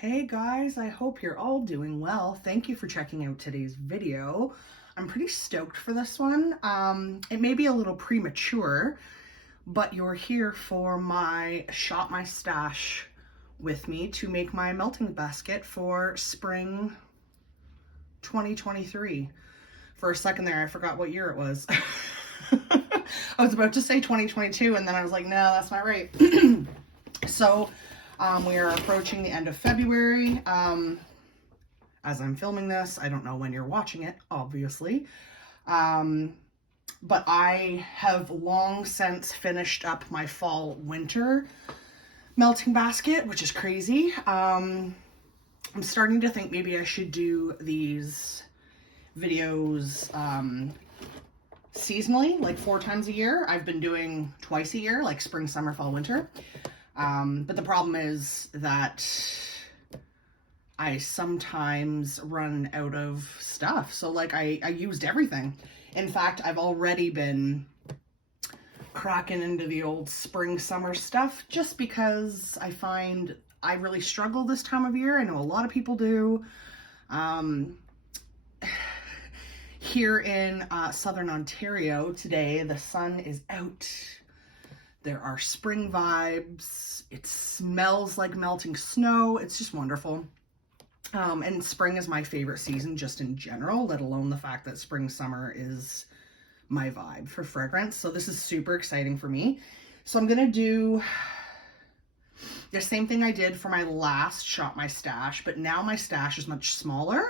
Hey guys, I hope you're all doing well. Thank you for checking out today's video. I'm pretty stoked for this one. It may be a little premature, but you're here for my Shop My Stash with me to make my melting basket for spring 2023. For a second there, I forgot what year it was. I was about to say 2022 and then I was like, no, that's not right. So we are approaching the end of February. As I'm filming this, I don't know when you're watching it, obviously. But I have long since finished up my fall-winter melting basket, which is crazy. I'm starting to think maybe I should do these videos seasonally, like 4 times a year. I've been doing twice a year, like spring, summer, fall, winter. But the problem is that I sometimes run out of stuff. So like I used everything. In fact, I've already been cracking into the old spring, summer stuff just because I find I really struggle this time of year. I know a lot of people do. Here in Southern Ontario today, the sun is out. There are spring vibes. It smells like melting snow. It's just wonderful. And spring is my favorite season just in general, let alone the fact that spring, summer is my vibe for fragrance. So this is super exciting for me. So I'm going to do the same thing I did for my last Shop My Stash, but now my stash is much smaller.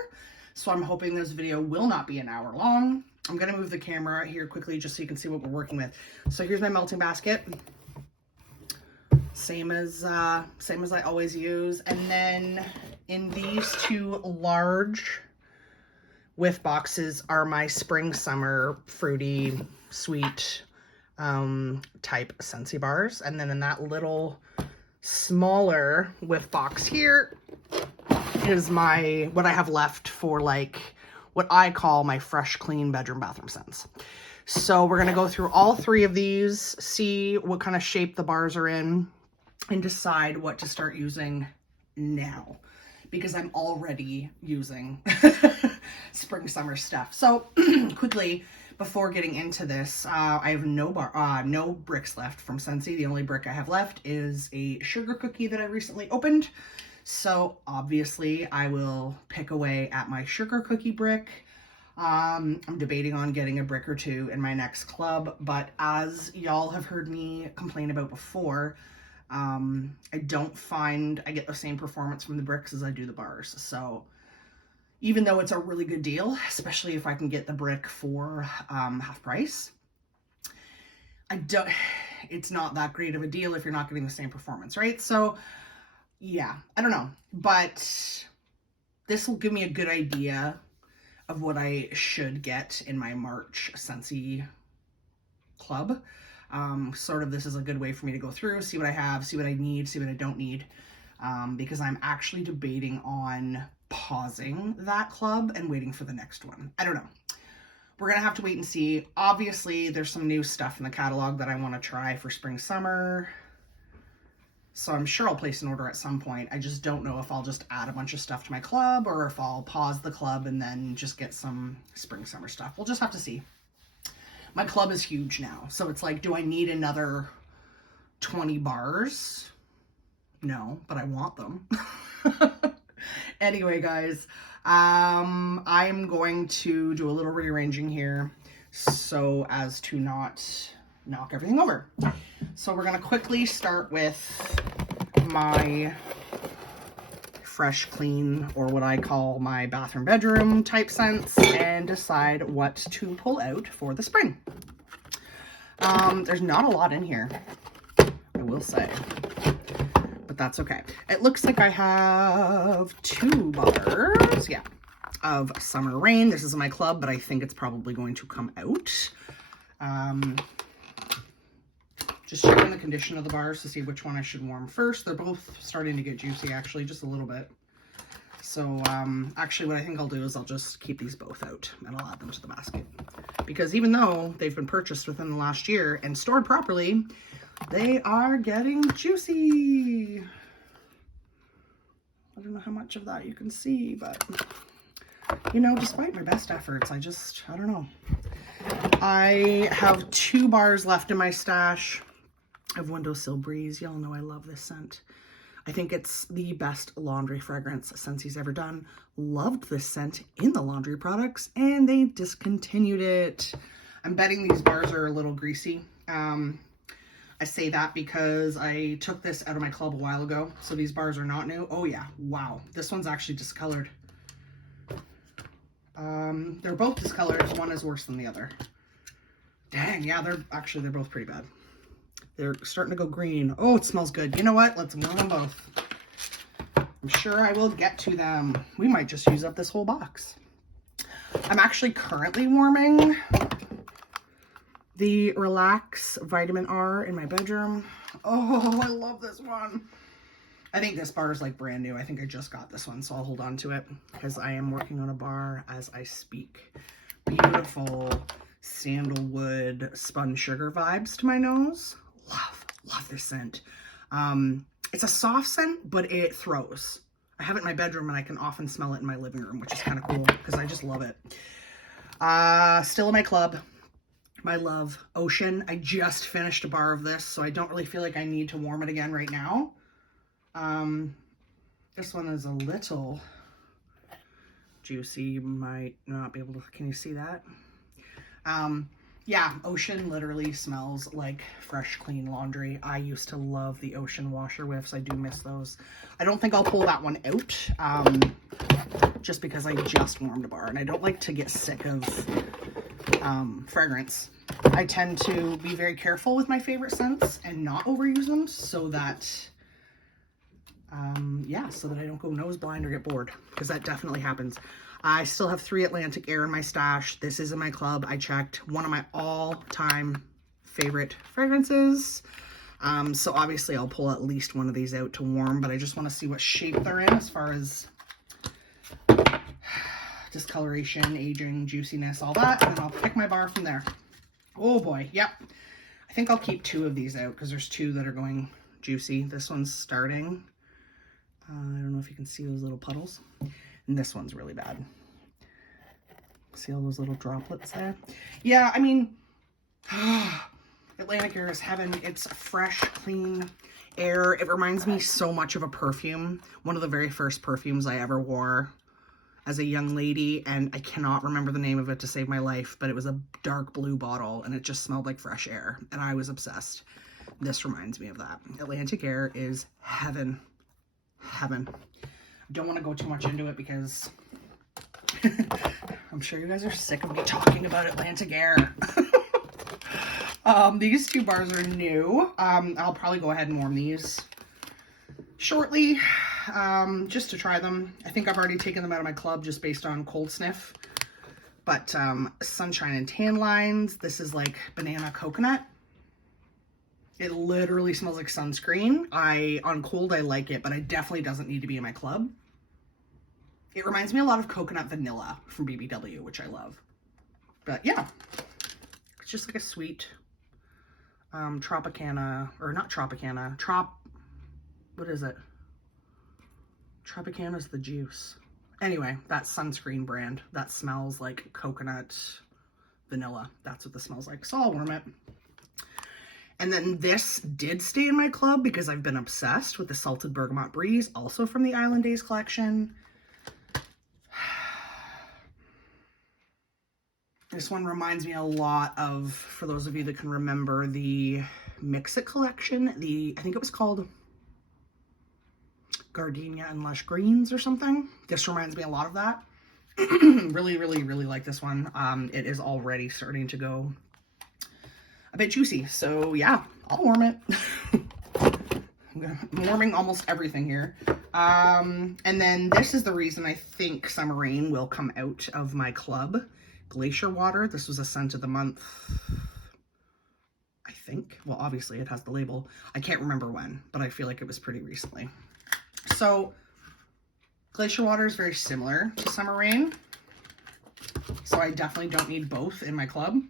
So I'm hoping this video will not be an hour long. I'm going to move the camera here quickly just so you can see what we're working with. So here's my melting basket. Same as I always use. And then in these 2 large whiff boxes are my spring, summer, fruity, sweet type Scentsy bars. And then in that little smaller whiff box here is what I have left for like what I call my fresh, clean bedroom bathroom scents. So we're going to go through all 3 of these, see what kind of shape the bars are in, and decide what to start using now, because I'm already using spring, summer stuff. So quickly, before getting into this, I have no bricks left from Scentsy. The only brick I have left is a sugar cookie that I recently opened. So obviously I will pick away at my sugar cookie brick. I'm debating on getting a brick or 2 in my next club, but as y'all have heard me complain about before, I don't find I get the same performance from the bricks as I do the bars. So even though it's a really good deal, especially if I can get the brick for half price, it's not that great of a deal if you're not getting the same performance, right? So yeah, I don't know, but this will give me a good idea of what I should get in my March Scentsy club. This is a good way for me to go through, see what I have, see what I need, see what I don't need, because I'm actually debating on pausing that club and waiting for the next one. I don't know. We're going to have to wait and see. Obviously, there's some new stuff in the catalog that I want to try for spring, summer. So I'm sure I'll place an order at some point. I just don't know if I'll just add a bunch of stuff to my club or if I'll pause the club and then just get some spring, summer stuff. We'll just have to see. My club is huge now. So it's like, do I need another 20 bars? No, but I want them. Anyway, guys, I'm going to do a little rearranging here so as to not knock everything over. So we're going to quickly start with my fresh, clean, or what I call my bathroom bedroom type scents, and decide what to pull out for the spring. There's not a lot in here, I will say, but that's okay. It looks like I have 2 bars, yeah, of Summer Rain. This is my club, but I think it's probably going to come out. Just checking the condition of the bars to see which one I should warm first. They're both starting to get juicy, actually, just a little bit. So actually what I think I'll do is I'll just keep these both out and I'll add them to the basket. Because even though they've been purchased within the last year and stored properly, they are getting juicy. I don't know how much of that you can see, but you know, despite my best efforts, I don't know. I have 2 bars left in my stash of Windowsill Breeze. Y'all know I love this scent. I think it's the best laundry fragrance Scentsy's ever done. Loved this scent in the laundry products, and they discontinued it. I'm betting these bars are a little greasy. I say that because I took this out of my club a while ago, so these bars are not new. Oh yeah, wow. This one's actually discolored. They're both discolored. One is worse than the other. Dang, yeah, they're both pretty bad. They're starting to go green. Oh, it smells good. You know what? Let's warm them both. I'm sure I will get to them. We might just use up this whole box. I'm actually currently warming the Relax Vitamin R in my bedroom. Oh, I love this one. I think this bar is like brand new. I think I just got this one, so I'll hold on to it because I am working on a bar as I speak. Beautiful sandalwood spun sugar vibes to my nose. Love this scent. It's a soft scent, but it throws. I have it in my bedroom and I can often smell it in my living room, which is kind of cool because I just love it. Still in my club. My love, Ocean. I just finished a bar of this, so I don't really feel like I need to warm it again right now. This one is a little juicy. You might not be able to, can you see that? Yeah, Ocean literally smells like fresh, clean laundry. I used to love the Ocean washer whiffs. I do miss those. I don't think I'll pull that one out, just because I just warmed a bar, and I don't like to get sick of fragrance. I tend to be very careful with my favorite scents and not overuse them so that, yeah, so that I don't go nose blind or get bored, because that definitely happens. I still have 3 Atlantic Air in my stash. This is in my club. I checked. One of my all-time favorite fragrances. So obviously I'll pull at least one of these out to warm, but I just want to see what shape they're in as far as discoloration, aging, juiciness, all that, and then I'll pick my bar from there. Oh boy, yep. I think I'll keep 2 of these out because there's 2 that are going juicy. This one's starting. I don't know if you can see those little puddles. And this one's really bad. See all those little droplets there? Yeah, I mean, Atlantic Air is heaven. It's fresh, clean air. It reminds me so much of a perfume. One of the very first perfumes I ever wore as a young lady, and I cannot remember the name of it to save my life, but it was a dark blue bottle and it just smelled like fresh air, and I was obsessed. This reminds me of that. Atlantic Air is heaven. Heaven. Don't want to go too much into it because I'm sure you guys are sick of me talking about Atlantic Air. These 2 bars are new. I'll probably go ahead and warm these shortly, just to try them. I think I've already taken them out of my club just based on cold sniff. But Sunshine and Tan Lines. This is like banana coconut. It literally smells like sunscreen. On cold, I like it, but it definitely doesn't need to be in my club. It reminds me a lot of coconut vanilla from BBW, which I love. But yeah, it's just like a sweet Tropicana, or not Tropicana, what is it? Tropicana's the juice. Anyway, that sunscreen brand that smells like coconut vanilla. That's what this smells like. So I'll warm it. And then this did stay in my club because I've been obsessed with the Salted Bergamot Breeze, also from the Island Days collection. This one reminds me a lot of, for those of you that can remember, the Mix It collection. I think it was called Gardenia and Lush Greens or something. This reminds me a lot of that. Really, really, really like this one. It is already starting to go a bit juicy, so yeah, I'll warm it. I'm warming almost everything here. And then this is the reason I think Summer Rain will come out of my club. Glacier Water. This was a scent of the month, I think. Well, obviously it has the label. I can't remember when, but I feel like it was pretty recently. So Glacier Water is very similar to Summer Rain, so I definitely don't need both in my club.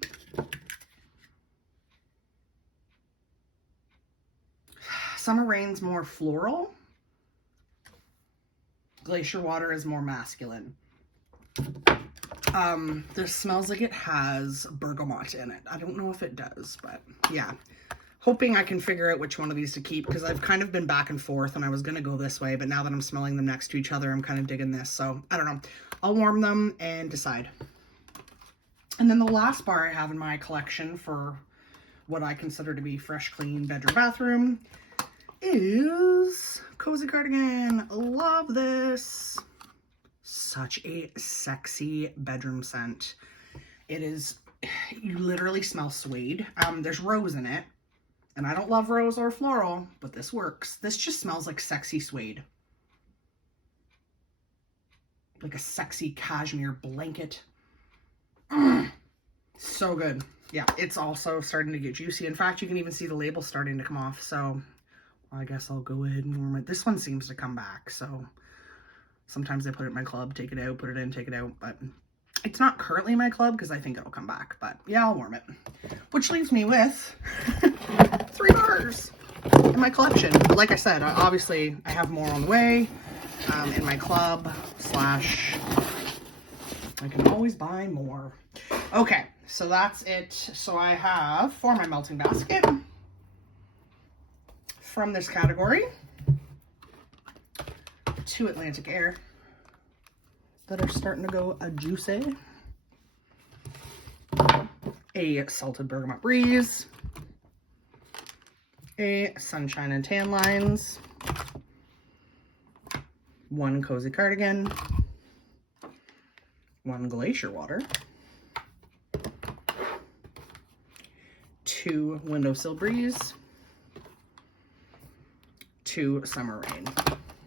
Summer Rain's more floral. Glacier Water is more masculine. This smells like it has bergamot in it. I don't know if it does, but yeah. Hoping I can figure out which one of these to keep, because I've kind of been back and forth and I was going to go this way, but now that I'm smelling them next to each other, I'm kind of digging this. So I don't know. I'll warm them and decide. And then the last bar I have in my collection for what I consider to be fresh, clean bedroom, bathroom is Cozy Cardigan. Love this. Such a sexy bedroom scent. It is, you literally smell suede. There's rose in it. And I don't love rose or floral, but this works. This just smells like sexy suede. Like a sexy cashmere blanket. So good. Yeah, it's also starting to get juicy. In fact, you can even see the label starting to come off. So I guess I'll go ahead and warm it. This one seems to come back. So sometimes I put it in my club, take it out, put it in, take it out. But it's not currently in my club because I think it'll come back. But yeah, I'll warm it. Which leaves me with 3 bars in my collection. But like I said, obviously I have more on the way in my club / I can always buy more. Okay, so that's it. So I have, for my melting basket, from this category, 2 Atlantic Air that are starting to go a juicy. A Salted Bergamot Breeze. A Sunshine and Tan Lines. 1 Cozy Cardigan. 1 Glacier Water. 2 Windowsill Breeze. 2 Summer Rain.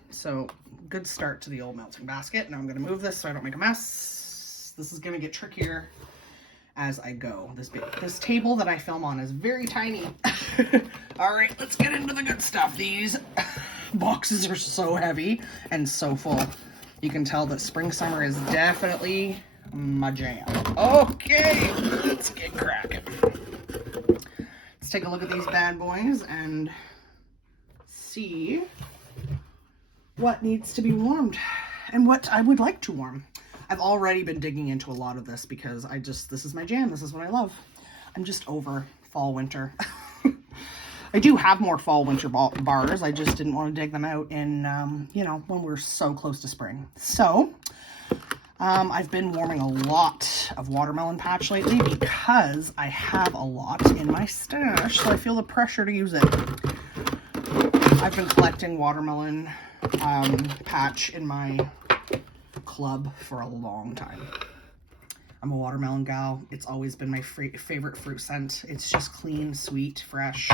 So good start to the old melting basket. Now I'm going to move this so I don't make a mess. This is going to get trickier as I go. This table that I film on is very tiny. All right, let's get into the good stuff. These boxes are so heavy and so full. You can tell that spring summer is definitely my jam. Okay, let's get cracking. Let's take a look at these bad boys and see what needs to be warmed and what I would like to warm. I've already been digging into a lot of this because this is my jam. This is what I love. I'm just over fall, winter. I do have more fall, winter bars. I just didn't want to dig them out in, you know, when we're so close to spring. So, I've been warming a lot of watermelon patch lately because I have a lot in my stash, so I feel the pressure to use it. I've been collecting watermelon patch in my club for a long time. I'm a watermelon gal. It's always been my favorite fruit scent. It's just clean, sweet, fresh.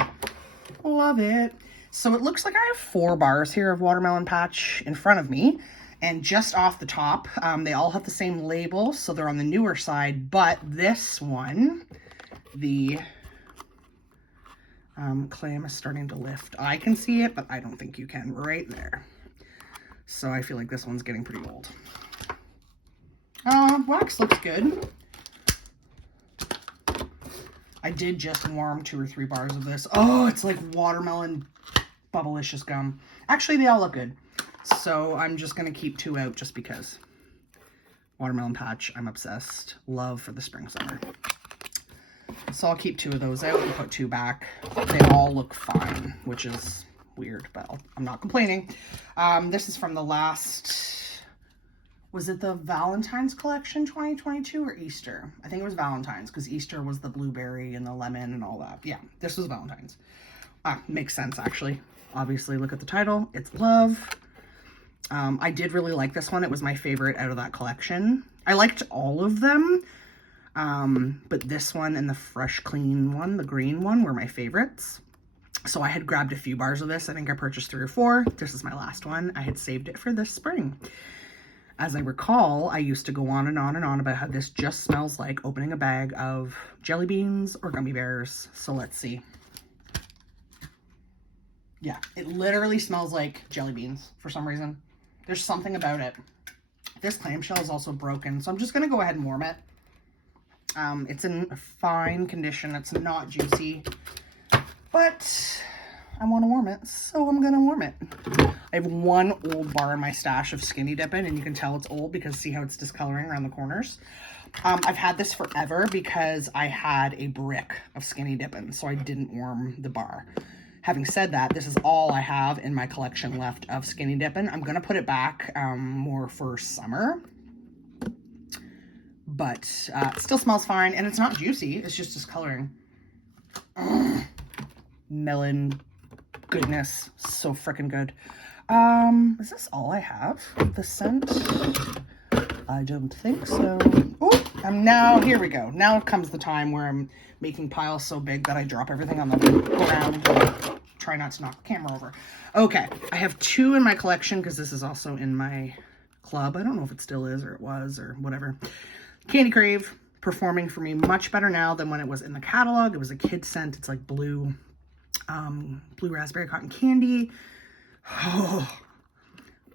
Love it. So it looks like I have 4 bars here of watermelon patch in front of me. And just off the top, they all have the same label, so they're on the newer side. But this one, the clam is starting to lift. I can see it, but I don't think you can. Right there. So I feel like this one's getting pretty old. Wax looks good. I did just warm 2 or 3 bars of this. Oh, it's like watermelon bubblicious gum. Actually, they all look good. So I'm just going to keep 2 out just because. Watermelon patch, I'm obsessed. Love for the spring, summer. So I'll keep 2 of those out and put 2 back. They all look fine, which is weird, but I'm not complaining. This is from the last, was it the Valentine's collection 2022 or Easter? I think it was Valentine's because Easter was the blueberry and the lemon and all that. Yeah, this was Valentine's. Makes sense actually. Obviously, look at the title. It's love. I did really like this one. It was my favorite out of that collection. I liked all of them. But this one and the fresh, clean one, the green one, were my favorites. So I had grabbed a few bars of this. I think I purchased 3 or 4. This is my last one. I had saved it for this spring. As I recall, I used to go on and on and on about how this just smells like opening a bag of jelly beans or gummy bears. So let's see. Yeah, it literally smells like jelly beans for some reason. There's something about it. This clamshell is also broken, so I'm just going to go ahead and warm it. It's in fine condition. It's not juicy, but I want to warm it, so I'm gonna warm it. I have one old bar in my stash of Skinny Dippin', and you can tell it's old because see how it's discoloring around the corners. I've had this forever because I had a brick of Skinny Dippin', so I didn't warm the bar. Having said that, this is all I have in my collection left of Skinny Dippin'. I'm gonna put it back more for summer, but it still smells fine, and it's not juicy, it's just discoloring. Melon goodness, so freaking good. Is this all I have? The scent? I don't think so. Oh, now, here we go. Now comes the time where I'm making piles so big that I drop everything on the ground. Try not to knock the camera over. Okay, I have 2 in my collection because this is also in my club. I don't know if it still is or it was or whatever. Candy Crave, performing for me much better now than when it was in the catalog. It was a kid scent. It's like blue raspberry cotton candy. Oh,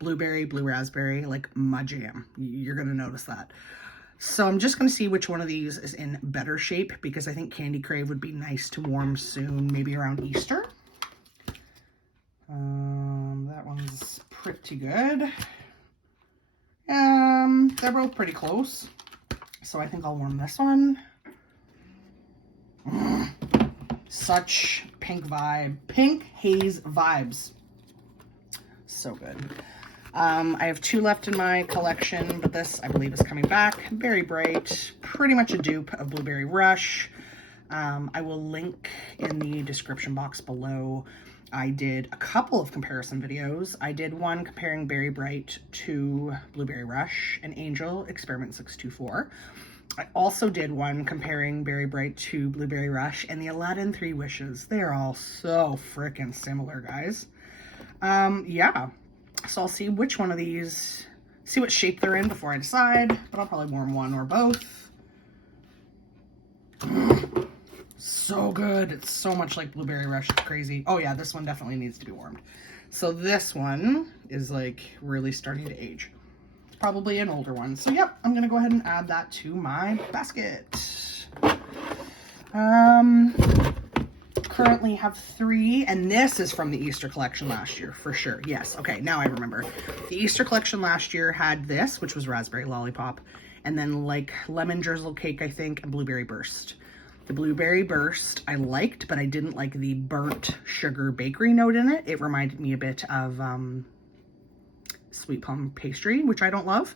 blueberry, blue raspberry, like my jam. You're gonna notice that. So I'm just gonna see which one of these is in better shape because I think Candy Crave would be nice to warm soon, maybe around Easter. That one's pretty good. They're both pretty close. So I think I'll warm this one. Such pink haze vibes. So good. I have 2 left in my collection, but this I believe is coming back. Very bright, pretty much a dupe of Blueberry Rush. I will link in the description box below. I did a couple of comparison videos. I did one comparing Berry Bright to Blueberry Rush and Angel Experiment 624. I also did one comparing Berry Bright to Blueberry Rush and the Aladdin 3 Wishes. They are all so freaking similar, guys. Yeah. So I'll see which one of these, see what shape they're in before I decide, but I'll probably warm one or both. So good. It's so much like Blueberry Rush. It's crazy. Oh yeah, this one definitely needs to be warmed. So this one is like really starting to age. It's probably an older one. So yep, I'm gonna go ahead and add that to my basket. Currently have 3, and this is from the Easter collection last year for sure. Yes, okay, now I remember. The Easter collection last year had this, which was Raspberry Lollipop, and then like Lemon Drizzle Cake, I think, and Blueberry Burst. The Blueberry Burst I liked, but I didn't like the burnt sugar bakery note in it. It reminded me a bit of sweet plum pastry, which I don't love.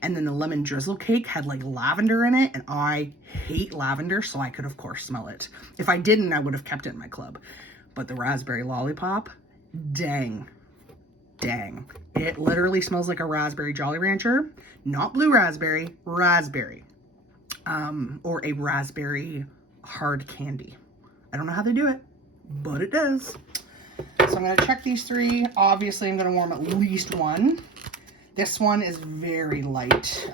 And then the Lemon Drizzle Cake had like lavender in it, and I hate lavender, so I could of course smell it. If I didn't, I would have kept it in my club. But the Raspberry Lollipop, dang. It literally smells like a raspberry Jolly Rancher, not blue raspberry, raspberry. Or a raspberry hard candy. I don't know how they do it, but it does. So I'm gonna check these 3. Obviously, I'm gonna warm at least one. This one is very light,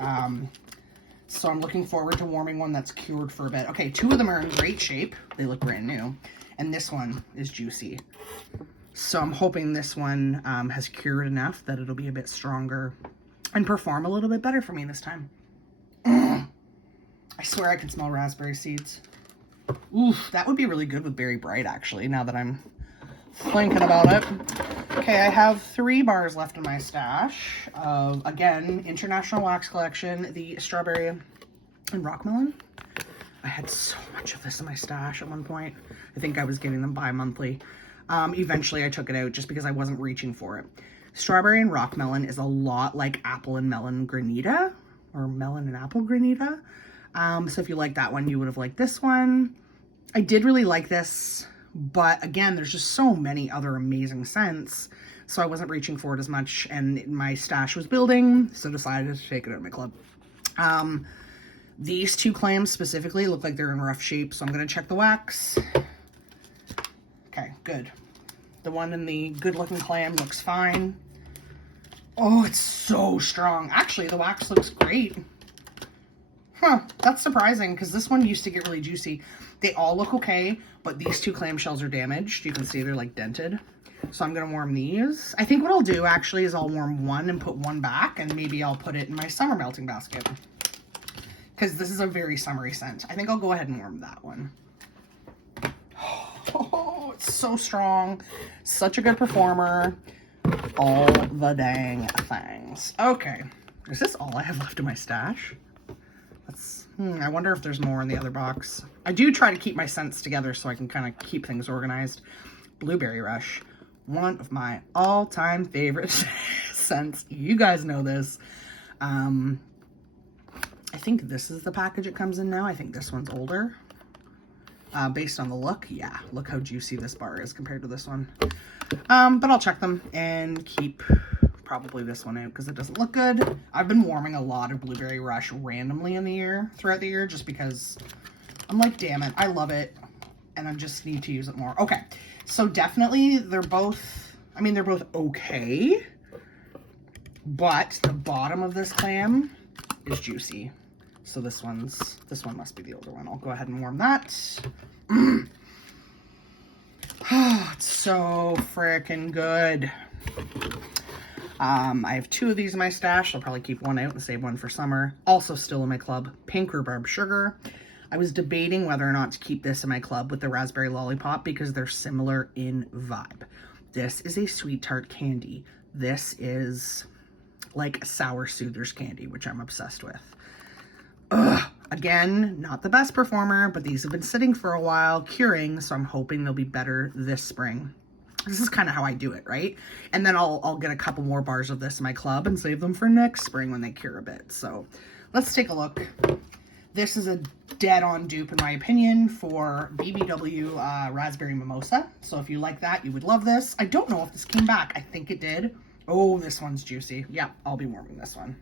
so I'm looking forward to warming one that's cured for a bit. Okay, 2 of them are in great shape. They look brand new. And this one is juicy. So I'm hoping this one has cured enough that it'll be a bit stronger and perform a little bit better for me this time. I swear I can smell raspberry seeds. Oof, that would be really good with Berry Bright, actually, now that I'm thinking about it. Okay, I have 3 bars left in my stash of, again, International Wax Collection, the Strawberry and Rock Melon. I had so much of this in my stash at one point. I think I was getting them bi-monthly. Eventually, I took it out just because I wasn't reaching for it. Strawberry and Rock Melon is a lot like Apple and Melon Granita, or Melon and Apple Granita. So if you like that one, you would have liked this one. I did really like this. But again, there's just so many other amazing scents, so I wasn't reaching for it as much, and my stash was building, so decided to take it out of my club. These 2 clams specifically look like they're in rough shape, so I'm going to check the wax. Okay, good. The one in the good-looking clam looks fine. Oh, it's so strong. Actually, the wax looks great. Huh, that's surprising, because this one used to get really juicy. They all look okay, but these 2 clamshells are damaged. You can see they're like dented. So I'm going to warm these. I think what I'll do actually is I'll warm one and put one back, and maybe I'll put it in my summer melting basket. Because this is a very summery scent. I think I'll go ahead and warm that one. Oh, it's so strong. Such a good performer. All the dang things. Okay. Is this all I have left in my stash? I wonder if there's more in the other box. I do try to keep my scents together so I can kind of keep things organized. Blueberry Rush. One of my all-time favorite scents. You guys know this. I think this is the package it comes in now. I think this one's older. Based on the look, yeah. Look how juicy this bar is compared to this one. But I'll check them and keep probably this one out because it doesn't look good. I've been warming a lot of Blueberry Rush randomly throughout the year, just because I'm like, damn it, I love it and I just need to use it more. Okay, so definitely they're both okay, but the bottom of this clam is juicy. So this one must be the older one. I'll go ahead and warm that. Oh, it's so freaking good. I have 2 of these in my stash. I'll probably keep one out and save one for summer. Also still in my club, Pink Rhubarb Sugar. I was debating whether or not to keep this in my club with the Raspberry Lollipop because they're similar in vibe. This is a sweet tart candy. This is like a sour soothers candy, which I'm obsessed with. Ugh. Again, not the best performer, but these have been sitting for a while, curing, so I'm hoping they'll be better this spring. This is kind of how I do it, right? And then I'll get a couple more bars of this in my club and save them for next spring when they cure a bit. So let's take a look. This is a dead-on dupe, in my opinion, for BBW Raspberry Mimosa. So if you like that, you would love this. I don't know if this came back. I think it did. Oh, this one's juicy. Yeah, I'll be warming this one.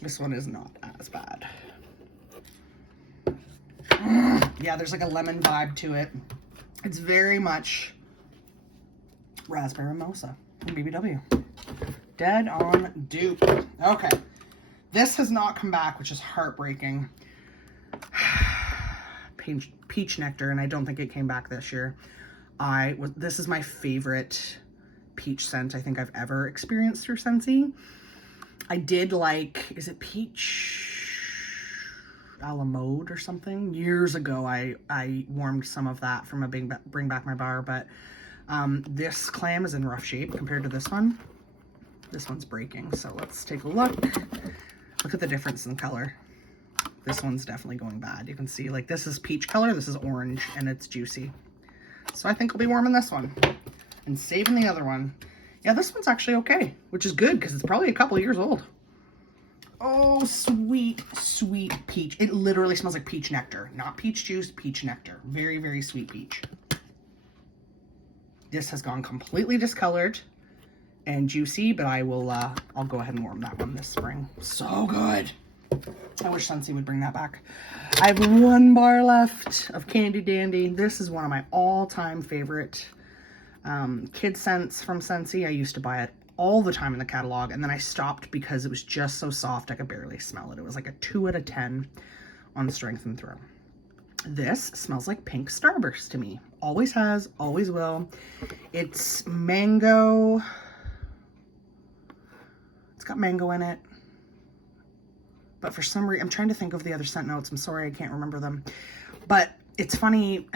This one is not as bad. Yeah, there's like a lemon vibe to it. It's very much Raspberry Mimosa from BBW. Dead on dupe. Okay. This has not come back, which is heartbreaking. Peach Nectar, and I don't think it came back this year. This is my favorite peach scent I think I've ever experienced through Scentsy. I did like, is it peach a la mode or something? Years ago, I warmed some of that from a Bring Back My Bar, but this clam is in rough shape compared to this one. This one's breaking, so let's take a look. Look at the difference in color. This one's definitely going bad. You can see, like, this is peach color, this is orange, and it's juicy. So I think I'll be warming this one and saving the other one. Yeah, this one's actually okay, which is good because it's probably a couple years old. Oh, sweet, sweet peach. It literally smells like peach nectar. Not peach juice, peach nectar. Very, very sweet peach. This has gone completely discolored and juicy, but I'll go ahead and warm that one this spring. So good. I wish Scentsy would bring that back. I have 1 bar left of Candy Dandy. This is one of my all-time favorite kid scents from Scentsy. I used to buy it all the time in the catalog, and then I stopped because it was just so soft I could barely smell it. It was like a 2 out of 10 on strength and throw. This smells like pink Starburst to me. Always has, always will. It's mango. It's got mango in it. But for some reason, I'm trying to think of the other scent notes. I'm sorry, I can't remember them. But it's funny.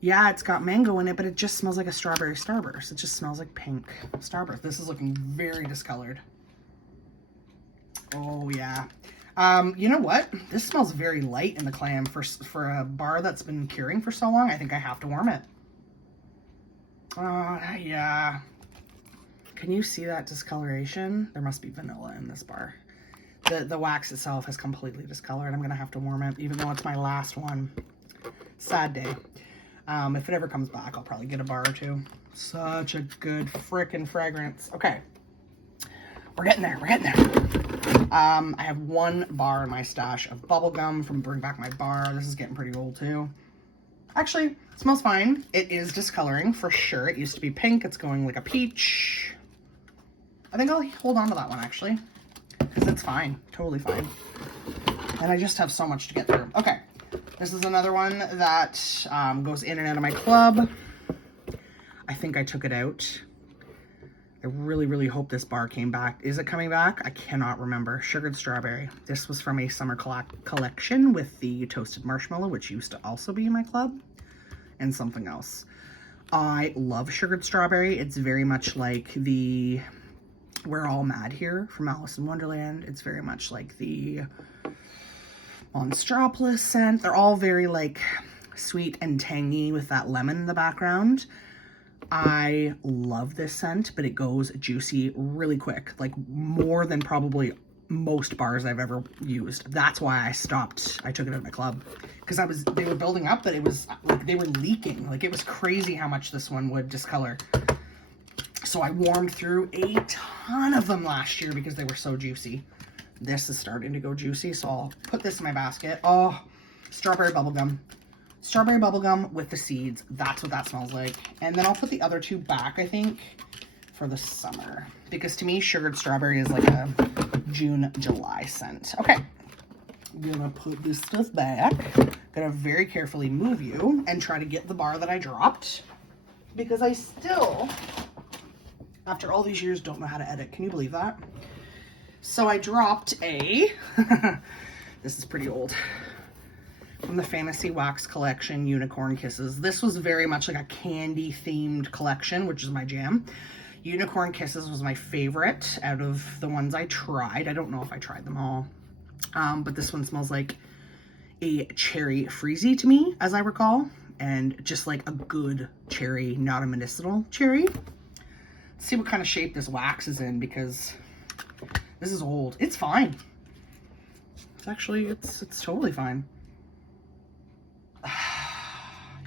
Yeah, it's got mango in it, but it just smells like a strawberry Starburst. It just smells like pink Starburst. This is looking very discolored. Oh, yeah. You know what? This smells very light in the clam for a bar that's been curing for so long. I think I have to warm it. Yeah. Can you see that discoloration? There must be vanilla in this bar. The wax itself has completely discolored. I'm going to have to warm it, even though it's my last one. Sad day. If it ever comes back, I'll probably get a bar or 2. Such a good frickin' fragrance. Okay. We're getting there. We're getting there. I have 1 bar in my stash of bubblegum from Bring Back My Bar. This is getting pretty old, too. Actually, it smells fine. It is discoloring, for sure. It used to be pink. It's going like a peach. I think I'll hold on to that one, actually. Because it's fine. Totally fine. And I just have so much to get through. Okay. This is another one that goes in and out of my club. I think I took it out. I really, really hope this bar came back. Is it coming back? I cannot remember. Sugared Strawberry. This was from a summer collection with the toasted marshmallow, which used to also be in my club. and something else. I love sugared strawberry. It's very much like the We're All Mad Here from Alice in Wonderland. It's very much like the Monstropolis scent. They're all very like sweet and tangy with that lemon in the background. I love this scent, but it goes juicy really quick, like more than probably most bars I've ever used. That's why I stopped. I took it out of my club because they were building up that it was like they were leaking. Like it was crazy how much this one would discolor. So I warmed through a ton of them last year because they were so juicy. This is starting to go juicy, so I'll put this in my basket. Oh, strawberry bubblegum. Strawberry bubblegum with the seeds. That's what that smells like. And then I'll put the other two back, I think, for the summer. Because to me, sugared strawberry is like a June, July scent. Okay. I'm gonna put this stuff back. Gonna very carefully move you and try to get the bar that I dropped. Because I still, after all these years, don't know how to edit. Can you believe that? So I dropped a, this is pretty old, from the Fantasy Wax collection, Unicorn Kisses. This was very much like a candy themed collection, which is my jam. Unicorn Kisses was my favorite out of the ones I tried. I don't know if I tried them all, but this one smells like a cherry freezy to me, as I recall, and just like a good cherry, not a medicinal cherry. Let's see what kind of shape this wax is in, because this is old. It's fine. It's actually, it's totally fine.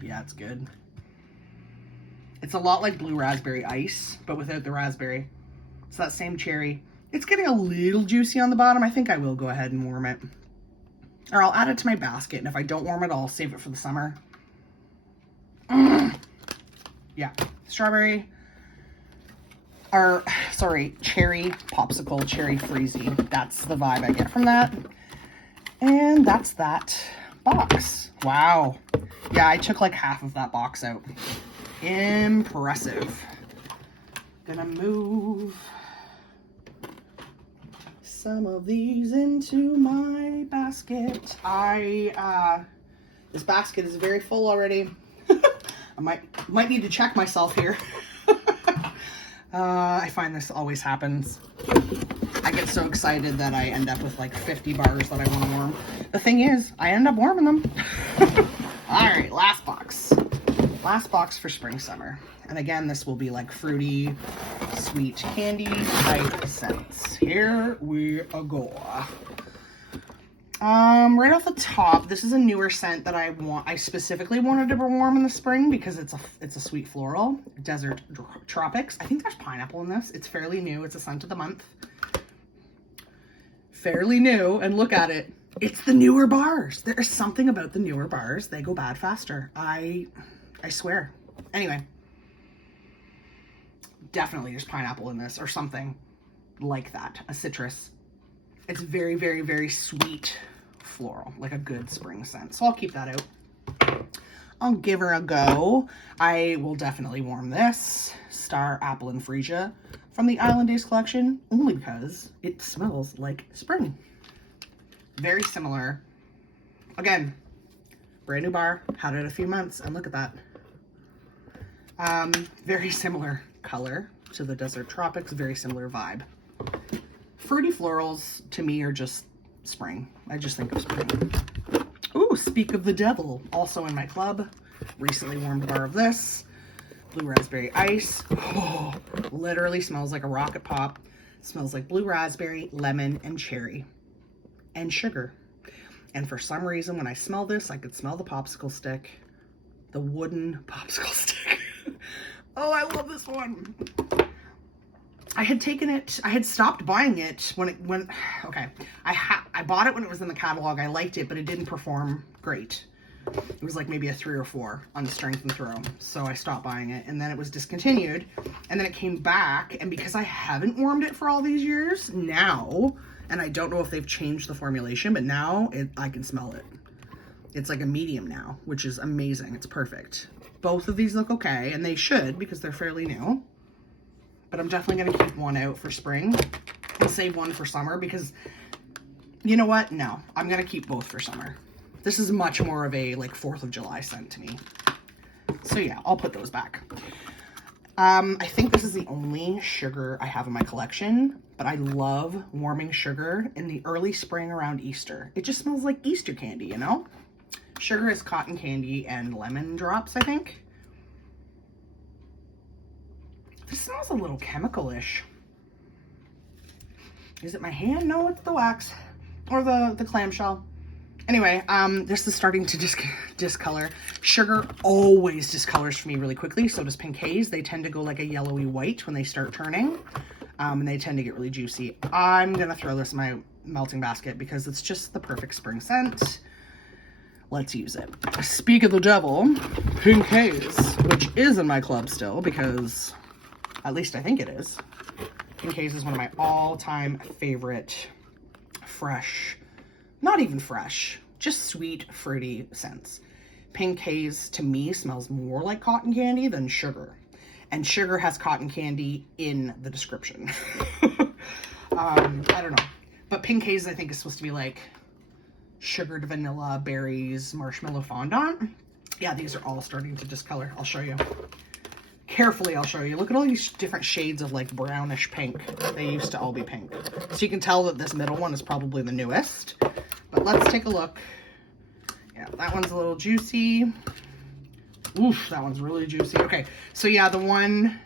Yeah, it's good. It's a lot like Blue Raspberry Ice, but without the raspberry. It's that same cherry. It's getting a little juicy on the bottom. I think I will go ahead and warm it. Or I'll add it to my basket, and if I don't warm it, I'll save it for the summer. Yeah, strawberry, or sorry, cherry popsicle, cherry freezy. That's the vibe I get from that. And that's that box. Wow. Yeah, I took like half of that box out. Impressive. Gonna move some of these into my basket. This basket is very full already. I might need to check myself here. I find this always happens. I get so excited that I end up with like 50 bars that I want to warm. The thing is, I end up warming them. All right, last box. Last box for spring, summer. And again, this will be like fruity, sweet candy type scents. Here we go. Right off the top, this is a newer scent that I specifically wanted to warm in the spring because it's a sweet floral. Desert Tropics. I think there's pineapple in this. It's fairly new. It's a scent of the month. Fairly new, and look at it. It's the newer bars. There is something about the newer bars. They go bad faster. I swear. Anyway. Definitely there's pineapple in this or something like that. A citrus. It's very, very, very sweet floral. Like a good spring scent. So I'll keep that out. I'll give her a go. I will definitely warm this. Star Apple and Freesia from the Island Days collection. Only because it smells like spring. Very similar. Again, brand new bar. Had it a few months. And look at that. Very similar color to the Desert Tropics, very similar vibe. Fruity florals to me are just spring. I just think of spring. Ooh, Speak of the Devil, also in my club. Recently warmed a bar of this. Blue Raspberry Ice. Oh, literally smells like a rocket pop. Smells like blue raspberry, lemon, and cherry. And sugar. And for some reason, when I smell this, I could smell the popsicle stick. The wooden popsicle stick. Oh, I love this one. I had stopped buying it okay. I bought it when it was in the catalog. I liked it, but it didn't perform great. It was like maybe a 3 or 4 on Strength and Throw. So I stopped buying it, and then it was discontinued, and then it came back, and because I haven't warmed it for all these years, now, and I don't know if they've changed the formulation, but now I can smell it. It's like a medium now, which is amazing. It's perfect. Both of these look okay, and they should because they're fairly new. But I'm definitely going to keep one out for spring and save one for summer because, you know what? No, I'm going to keep both for summer. This is much more of a like 4th of July scent to me. So yeah, I'll put those back. I think this is the only sugar I have in my collection, but I love warming sugar in the early spring around Easter. It just smells like Easter candy, you know? Sugar is cotton candy and lemon drops, I think. This smells a little chemical-ish. Is it my hand? No, it's the wax or the clamshell. Anyway, this is starting to discolor. Sugar always discolors for me really quickly. So does Pink Haze. They tend to go like a yellowy white when they start turning. And they tend to get really juicy. I'm going to throw this in my melting basket because it's just the perfect spring scent. Let's use it. Speak of the devil, Pink Haze, which is in my club still because at least I think it is. Pink Haze is one of my all-time favorite fresh, not even fresh, just sweet, fruity scents. Pink Haze, to me, smells more like cotton candy than sugar. And sugar has cotton candy in the description. I don't know. But Pink Haze, I think, is supposed to be like sugar to vanilla, berries, marshmallow fondant. Yeah, these are all starting to discolor. I'll show you. Carefully, I'll show you. Look at all these different shades of like brownish pink. They used to all be pink. So you can tell that this middle one is probably the newest. But let's take a look. Yeah, that one's a little juicy. Oof, that one's really juicy. Okay, so yeah, the one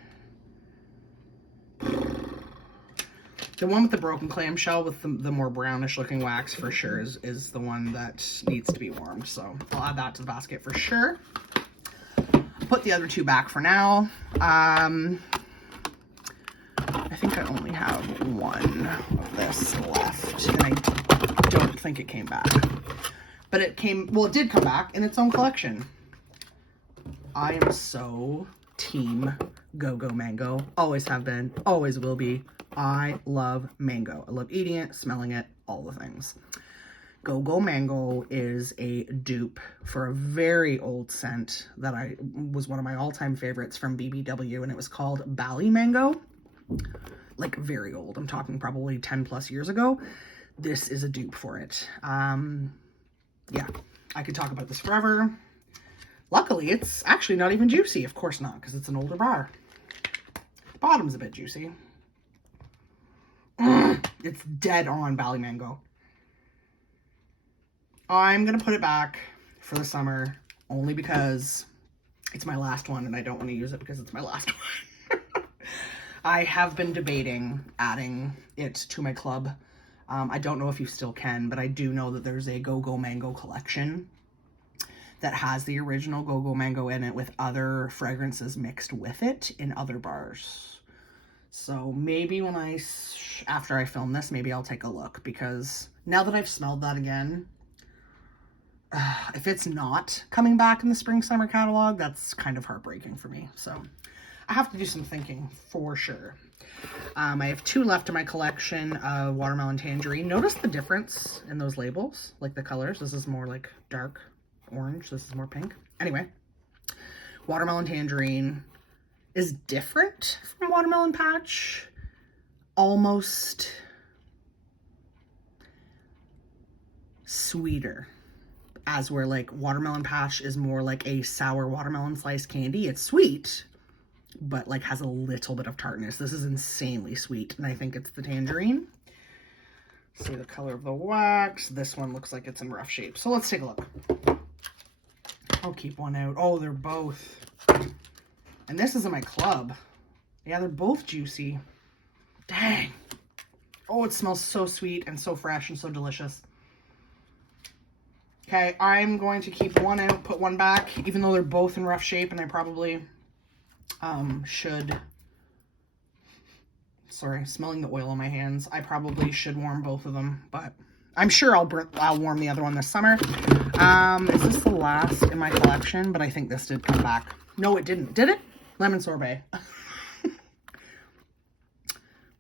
with the broken clamshell with the more brownish looking wax for sure is the one that needs to be warmed. So I'll add that to the basket for sure. Put the other two back for now. I think I only have one of this left, and I don't think it came back. But it did come back in its own collection. I am so team Go-Go Mango. Always have been, always will be. I love mango. I love eating it, smelling it, all the things. Go-Go Mango is a dupe for a very old scent that was one of my all-time favorites from BBW, and it was called Bali Mango. Like very old. I'm talking probably 10 plus years ago. This is a dupe for it. Yeah, I could talk about this forever. Luckily, it's actually not even juicy. Of course not, because it's an older bar. The bottom's a bit juicy. It's dead on Bali Mango. I'm going to put it back for the summer only because it's my last one and I don't want to use it because it's my last one. I have been debating adding it to my club. I don't know if you still can, but I do know that there's a Go-Go Mango collection that has the original Go-Go Mango in it with other fragrances mixed with it in other bars. So maybe after I film this, maybe I'll take a look because now that I've smelled that again, if it's not coming back in the spring summer catalog, that's kind of heartbreaking for me. So I have to do some thinking for sure. I have two left in my collection of Watermelon Tangerine. Notice the difference in those labels, like the colors. This is more like dark orange. This is more pink. Anyway, Watermelon Tangerine is different from Watermelon Patch. Almost sweeter. As where like Watermelon Patch is more like a sour watermelon slice candy. It's sweet, but like has a little bit of tartness. This is insanely sweet, and I think it's the tangerine. See the color of the wax. This one looks like it's in rough shape. So let's take a look. I'll keep one out. Oh, they're both. And this is in my club. Yeah, they're both juicy. Dang. Oh, it smells so sweet and so fresh and so delicious. Okay, I'm going to keep one out, put one back, even though they're both in rough shape, and I probably should, sorry, smelling the oil on my hands, I probably should warm both of them, but I'm sure I'll warm the other one this summer. Is this the last in my collection? But I think this did come back. No, it didn't. Did it? Lemon Sorbet.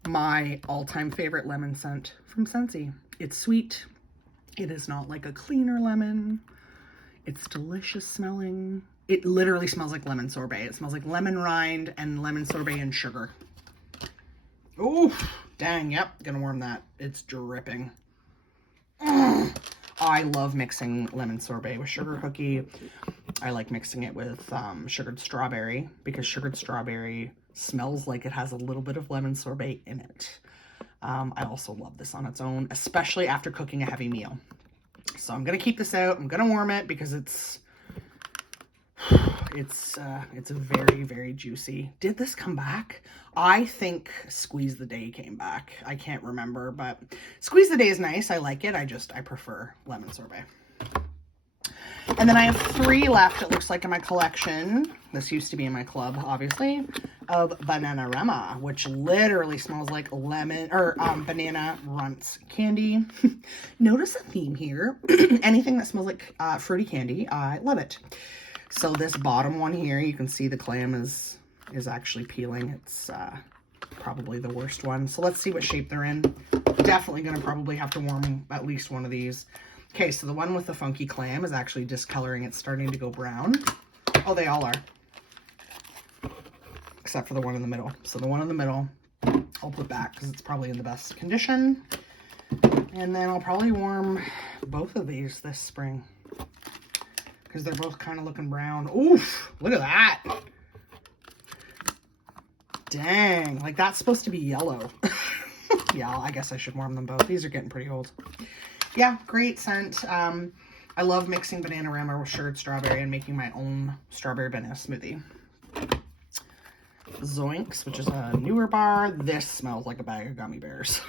My all-time favorite lemon scent from Scentsy. It's sweet. It is not like a cleaner lemon. It's delicious smelling. It literally smells like lemon sorbet. It smells like lemon rind and lemon sorbet and sugar. Oh, dang, yep, gonna warm that. It's dripping. I love mixing lemon sorbet with sugar cookie. I like mixing it with sugared strawberry because sugared strawberry smells like it has a little bit of lemon sorbet in it. I also love this on its own, especially after cooking a heavy meal. So I'm going to keep this out. I'm going to warm it because it's very, very juicy. Did this come back? I think Squeeze the Day came back. I can't remember, but Squeeze the Day is nice. I like it. I prefer lemon sorbet. And then I have 3 left, it looks like, in my collection. This used to be in my club, obviously, of Bananarama, which literally smells like lemon or banana runts candy. Notice a theme here. Anything that smells like fruity candy, I love it. So this bottom one here, you can see the clam is actually peeling. It's probably the worst one. So let's see what shape they're in. Definitely going to probably have to warm at least one of these. Okay, so the one with the funky clam is actually discoloring. It's starting to go brown. Oh, they all are. Except for the one in the middle. So the one in the middle, I'll put back because it's probably in the best condition. And then I'll probably warm both of these this spring because they're both kind of looking brown. Oof, look at that. Dang, like that's supposed to be yellow. Yeah, I guess I should warm them both. These are getting pretty old. Yeah, great scent. I love mixing Bananarama with sugared strawberry and making my own strawberry banana smoothie. Zoinks, which is a newer bar. This smells like a bag of gummy bears.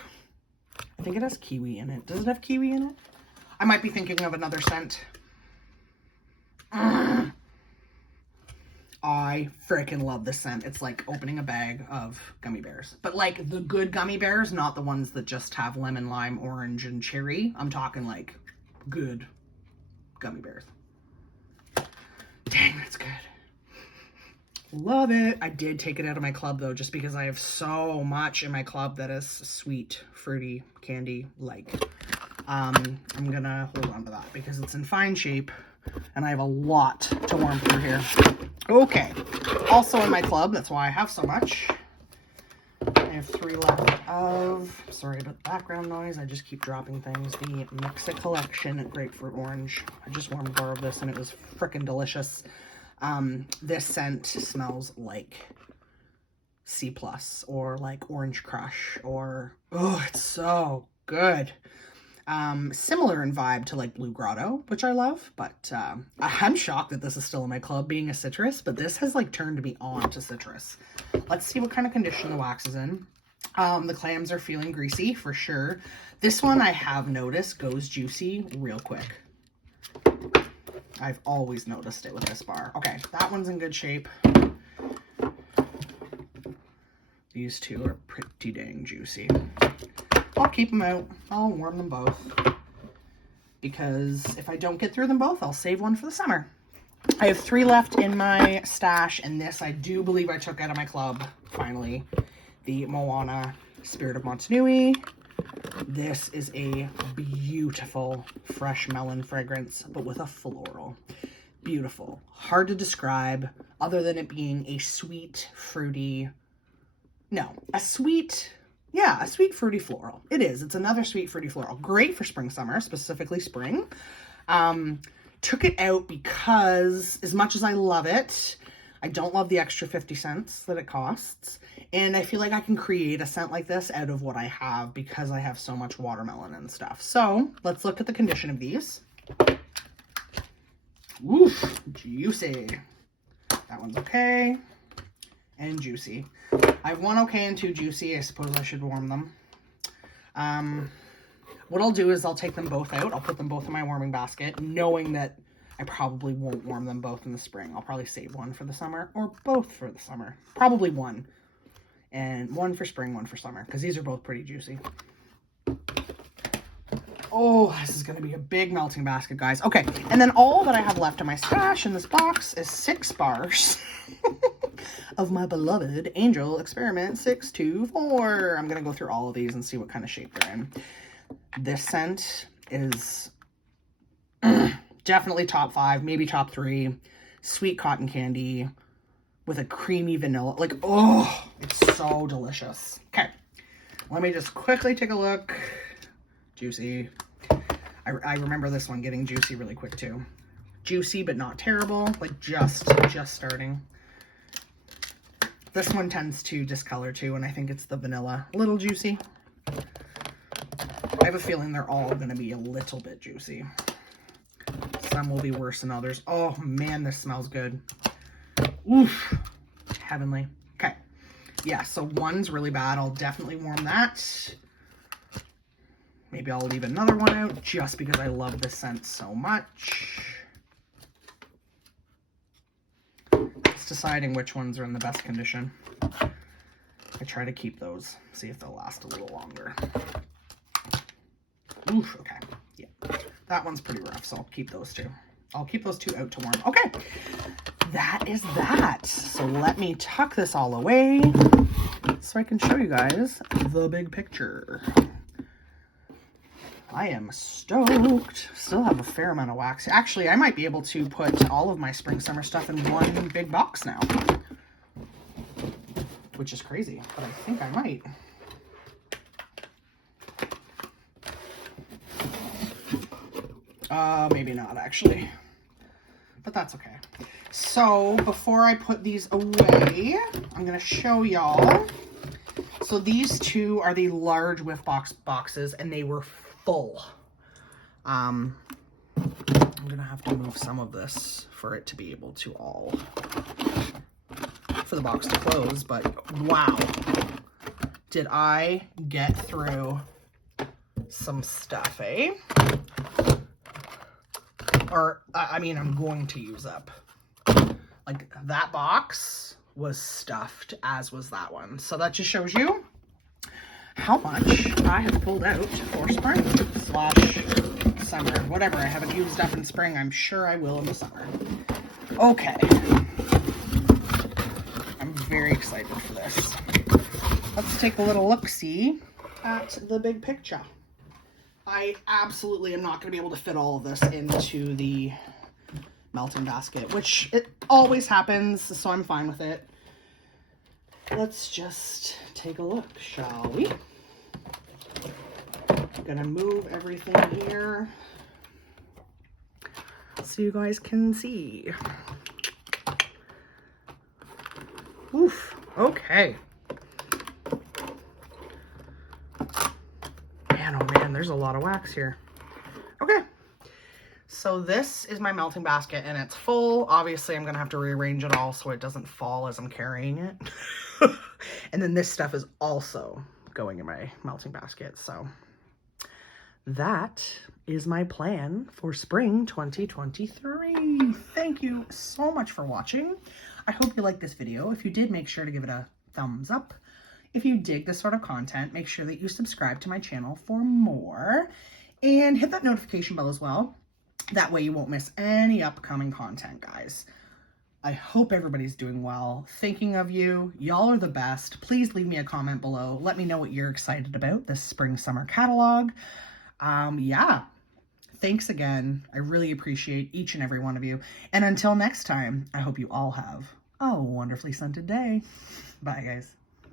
I think it has kiwi in it. Does it have kiwi in it? I might be thinking of another scent. I freaking love this scent. It's like opening a bag of gummy bears. But like the good gummy bears, not the ones that just have lemon, lime, orange, and cherry. I'm talking like good gummy bears. Dang, that's good. Love it. I did take it out of my club though, just because I have so much in my club that is sweet, fruity, candy-like. I'm gonna hold on to that because it's in fine shape and I have a lot to warm through here. Okay, also in my club, that's why I have so much. I have 3 left of, sorry about the background noise, I just keep dropping things. The Mixa Collection Grapefruit Orange. I just warmed bar of this and it was freaking delicious. This scent smells like C+ or like Orange Crush or, oh, it's so good. Similar in vibe to like Blue Grotto, which I love, but I'm shocked that this is still in my club being a citrus, but this has like turned me on to citrus. Let's see what kind of condition the wax is in. The clams are feeling greasy for sure. This one I have noticed goes juicy real quick. I've always noticed it with this bar. Okay, that one's in good shape. These 2 are pretty dang juicy. I'll keep them out. I'll warm them both. Because if I don't get through them both, I'll save one for the summer. I have 3 left in my stash, and this I do believe I took out of my club, finally. The Moana Spirit of Motunui. This is a beautiful fresh melon fragrance, but with a floral. Beautiful. Hard to describe, other than it being a sweet, fruity... No, a sweet... Yeah, a sweet fruity floral. It is. It's another sweet fruity floral. Great for spring, summer, specifically spring. Took it out because as much as I love it, I don't love the extra 50 cents that it costs. And I feel like I can create a scent like this out of what I have because I have so much watermelon and stuff. So let's look at the condition of these. Oof, juicy. That one's okay. And juicy. I have 1 okay and 2 juicy. I suppose I should warm them. What I'll do is I'll take them both out. I'll put them both in my warming basket, knowing that I probably won't warm them both in the spring. I'll probably save one for the summer or both for the summer. Probably one. And one for spring, one for summer, because these are both pretty juicy. Oh, this is going to be a big melting basket, guys. Okay, and then all that I have left in my stash in this box is 6 bars of my beloved Angel Experiment 624. I'm going to go through all of these and see what kind of shape they're in. This scent is definitely top 5, maybe top 3. Sweet cotton candy with a creamy vanilla. Like, oh, it's so delicious. Okay, let me just quickly take a look. Juicy. I remember this one getting juicy really quick too. juicy, but not terrible. Like just starting. This one tends to discolor too, and I think it's the vanilla. A little juicy. I have a feeling they're all going to be a little bit juicy. Some will be worse than others. Oh man, this smells good. Oof. Heavenly. Okay. Yeah, so one's really bad. I'll definitely warm that. Maybe I'll leave another one out just because I love this scent so much. Just deciding which ones are in the best condition. I try to keep those, see if they'll last a little longer. Oof, okay. Yeah, that one's pretty rough, so I'll keep those two. I'll keep those two out to warm. Okay, that is that. So let me tuck this all away so I can show you guys the big picture. I am stoked. Still have a fair amount of wax. Actually, I might be able to put all of my spring summer stuff in one big box now, which is crazy, but I think I might. Maybe not actually, but that's okay. So before I put these away, I'm going to show y'all. So these two are the large whiff boxes, and they were full. I'm going to have to move some of this for it to be able to all, for the box to close, but wow, did I get through some stuff, eh? Or, I mean, I'm going to use up. Like, that box was stuffed, as was that one. So that just shows you how much I have pulled out for spring / summer. Whatever I haven't used up in spring, I'm sure I will in the summer. Okay. I'm very excited for this. Let's take a little look-see at the big picture. I absolutely am not going to be able to fit all of this into the melting basket, which it always happens, so I'm fine with it. Let's just take a look, shall we? I'm going to move everything here so you guys can see. Oof, okay. There's a lot of wax here. Okay, so this is my melting basket and it's full. Obviously I'm gonna have to rearrange it all so it doesn't fall as I'm carrying it. And then this stuff is also going in my melting basket. So that is my plan for spring 2023. Thank you so much for watching. I hope you liked this video. If you did, make sure to give it a thumbs up. If you dig this sort of content, make sure that you subscribe to my channel for more and hit that notification bell as well. That way you won't miss any upcoming content, guys. I hope everybody's doing well. Thinking of you. Y'all are the best. Please leave me a comment below. Let me know what you're excited about this spring summer catalog. Yeah. Thanks again. I really appreciate each and every one of you. And until next time, I hope you all have a wonderfully scented day. Bye, guys.